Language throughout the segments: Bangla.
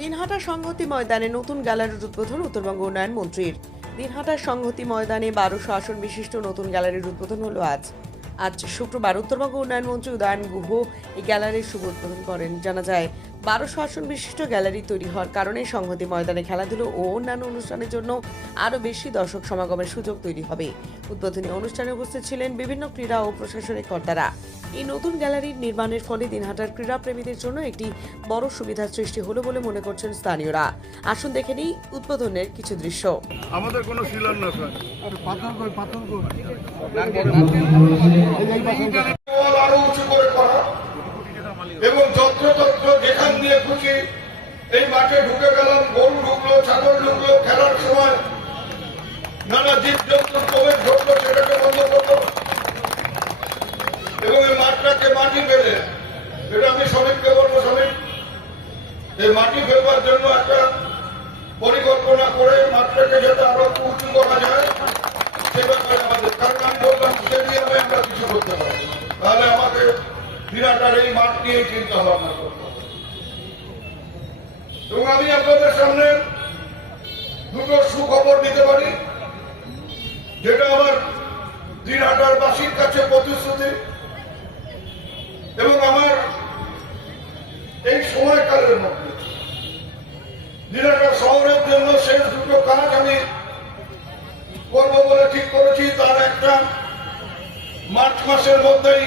দিনহাটা সংহতি ময়দানে নতুন গ্যালারির উদ্বোধন উত্তরবঙ্গ উন্নয়ন মন্ত্রীর। দিনহাটা সংহতি ময়দানে বারোশো আসন বিশিষ্ট নতুন গ্যালারির উদ্বোধন হলো আজ। আজ শুক্রবার উত্তরবঙ্গ উন্নয়ন মন্ত্রী উদয়ন গুহ এই গ্যালারির শুভ উদ্বোধন করেন। জানা যায় বারোশো আসন বিশিষ্ট গ্যালারি তৈরি হওয়ার কারণে সংহতি ময়দানে খেলাধুলো ও অন্যান্য অনুষ্ঠানের জন্য আরও বেশি দর্শক সমাগমের সুযোগ তৈরি হবে। উদ্বোধনী অনুষ্ঠানে উপস্থিত ছিলেন বিভিন্ন ক্রীড়া ও প্রশাসনিক কর্তারা। এই নতুন গ্যালারির নির্মাণের ফলে দিনহাটার ক্রীড়াপ্রেমীদের জন্য একটি বড় সুবিধার সৃষ্টি হলো বলে মনে করছেন স্থানীয়রা। আসুন দেখে নিই উদ্বোধনের কিছু দৃশ্য। আমাদের কোনো শিলান্যাস হয় পাথর কই পাথর এই মাটি ফেলবার জন্য একটা পরিকল্পনা করে মাঠটাকে যাতে আরও উঁচু করা যায়, সে ব্যাপারে আমাদের কারণ আমি বললাম স্টেডিয়ামে আমরা কিছু করতে পারি তাহলে আমাকে বিরাটার এই মাঠ নিয়েই চিন্তা ভাবনা করতে এবং আমি আপনাদের সামনে দুটো সুখবর দিতে পারি। যেটা আমার দিন দিনহাটার বাসীর কাছে প্রতিশ্রুতি এবং আমার এই সময়কালের মধ্যে দিনহাটা শহরের জন্য শেষ দুটো কাজ আমি করব বলে ঠিক করেছি, তার একটা মার্চ মাসের মধ্যেই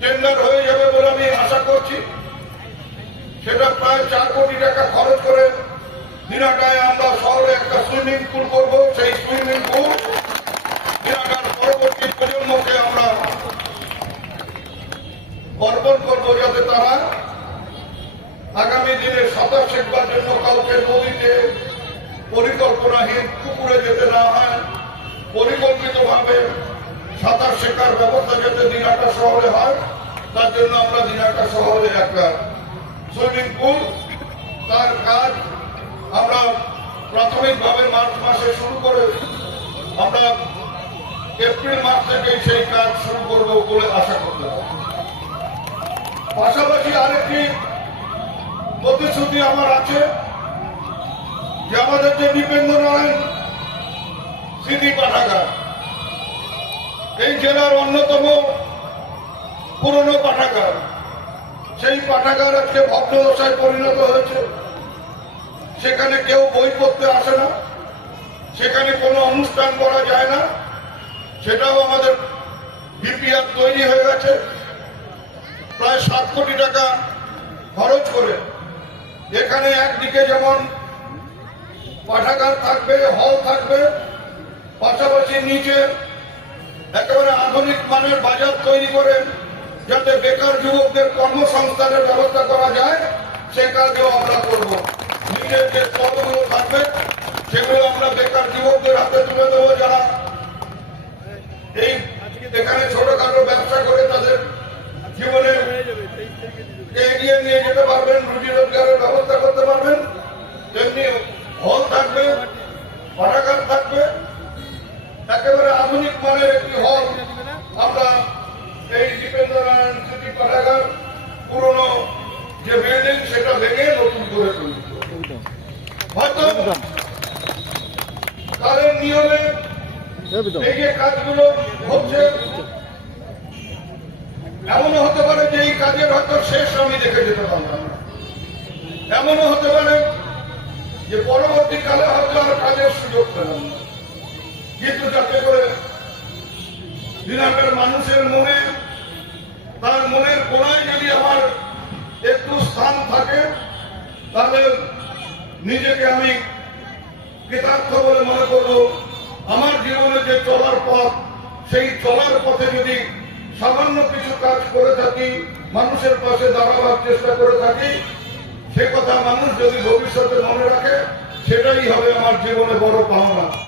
টেন্ডার হয়ে যাবে বলে আমি আশা করছি। সেটা প্রায় চার কোটি টাকা খরচ করে দিনাটায় আমরা শহরে একটা সুইমিং পুল করব। সেই সুইমিং পুল দিনাটার পরবর্তী প্রজন্মকে আমরা অর্পণ করব যাতে তারা আগামী দিনে সাঁতার শেখবার জন্য কাউকে নদীতে পরিকল্পনাহীন পুকুরে যেতে না হয়, পরিকল্পিতভাবে সাঁতার শেখার ব্যবস্থা যাতে দিনাটা শহরে হয়, তার জন্য আমরা দিনাটা শহরে একটা সুইমিং পুল তার কাজ আমরা প্রাথমিকভাবে মার্চ মাসে শুরু করে আমরা এপ্রিল মাস থেকে সেই কাজ শুরু করব বলে আশা করতে পারি। পাশাপাশি আরেকটি প্রতিশ্রুতি আমার আছে। যে আমাদের যে দীপেন্দ্র স্মৃতি পাঠাগার, এই জেলার অন্যতম পুরনো পাঠাগার, সেই পাঠাগার আজকে ভগ্নদশায় পরিণত হয়েছে। সেখানে কেউ বই পড়তে আসে না, সেখানে কোনো অনুষ্ঠান করা যায় না, সেটাও আমাদের বিপিআর তৈরি হয়ে গেছে। প্রায় সাত কোটি টাকা খরচ করে। এখানে একদিকে যেমন পাঠাগার থাকবে, হল থাকবে, পাশাপাশি নিচে একেবারে আধুনিক মানের বাজার তৈরি করে যাতে বেকার যুবকদের কর্মসংস্থানের ব্যবস্থা করা যায়, সে কাজও আমরা করব। নিজের যে স্তরগুলো থাকবে, সেগুলো আমরা বেকার যুবকদের হাতে তুলে দেবো যারা এই এখানে ছোটখাটো ব্যবসা করে তাদের জীবনে এগিয়ে নিয়ে যেতে পারবেন, রুজি দীপেন্দ্র নারায়ণ স্মৃতি পাঠাগার পুরনো যে বিল্ডিং সেটা ভেঙে নতুন করে তৈরি হয়তো কালের নিয়মে এই যে কাজগুলো হচ্ছে এমনও হতে পারে যে এই কাজের হয়তো শেষ আমি দেখে যেতে পারলাম এমনও হতে পারে যে পরবর্তীকালে হয়তো আর কাজের সুযোগ পেলাম কিন্তু যাতে করে দিনাটার মানুষের মনে তার মনের কোনায় যদি আমার একটু স্থান থাকে, তাহলে নিজেকে আমি কৃতার্থ বলে মনে করব। আমার জীবনে যে চলার পথ, সেই চলার পথে যদি সামান্য কিছু কাজ করে থাকি, মানুষের পাশে দাঁড়াবার চেষ্টা করে থাকি, সে কথা মানুষ যদি ভবিষ্যতে মনে রাখে, সেটাই হবে আমার জীবনে বড় পাওনা।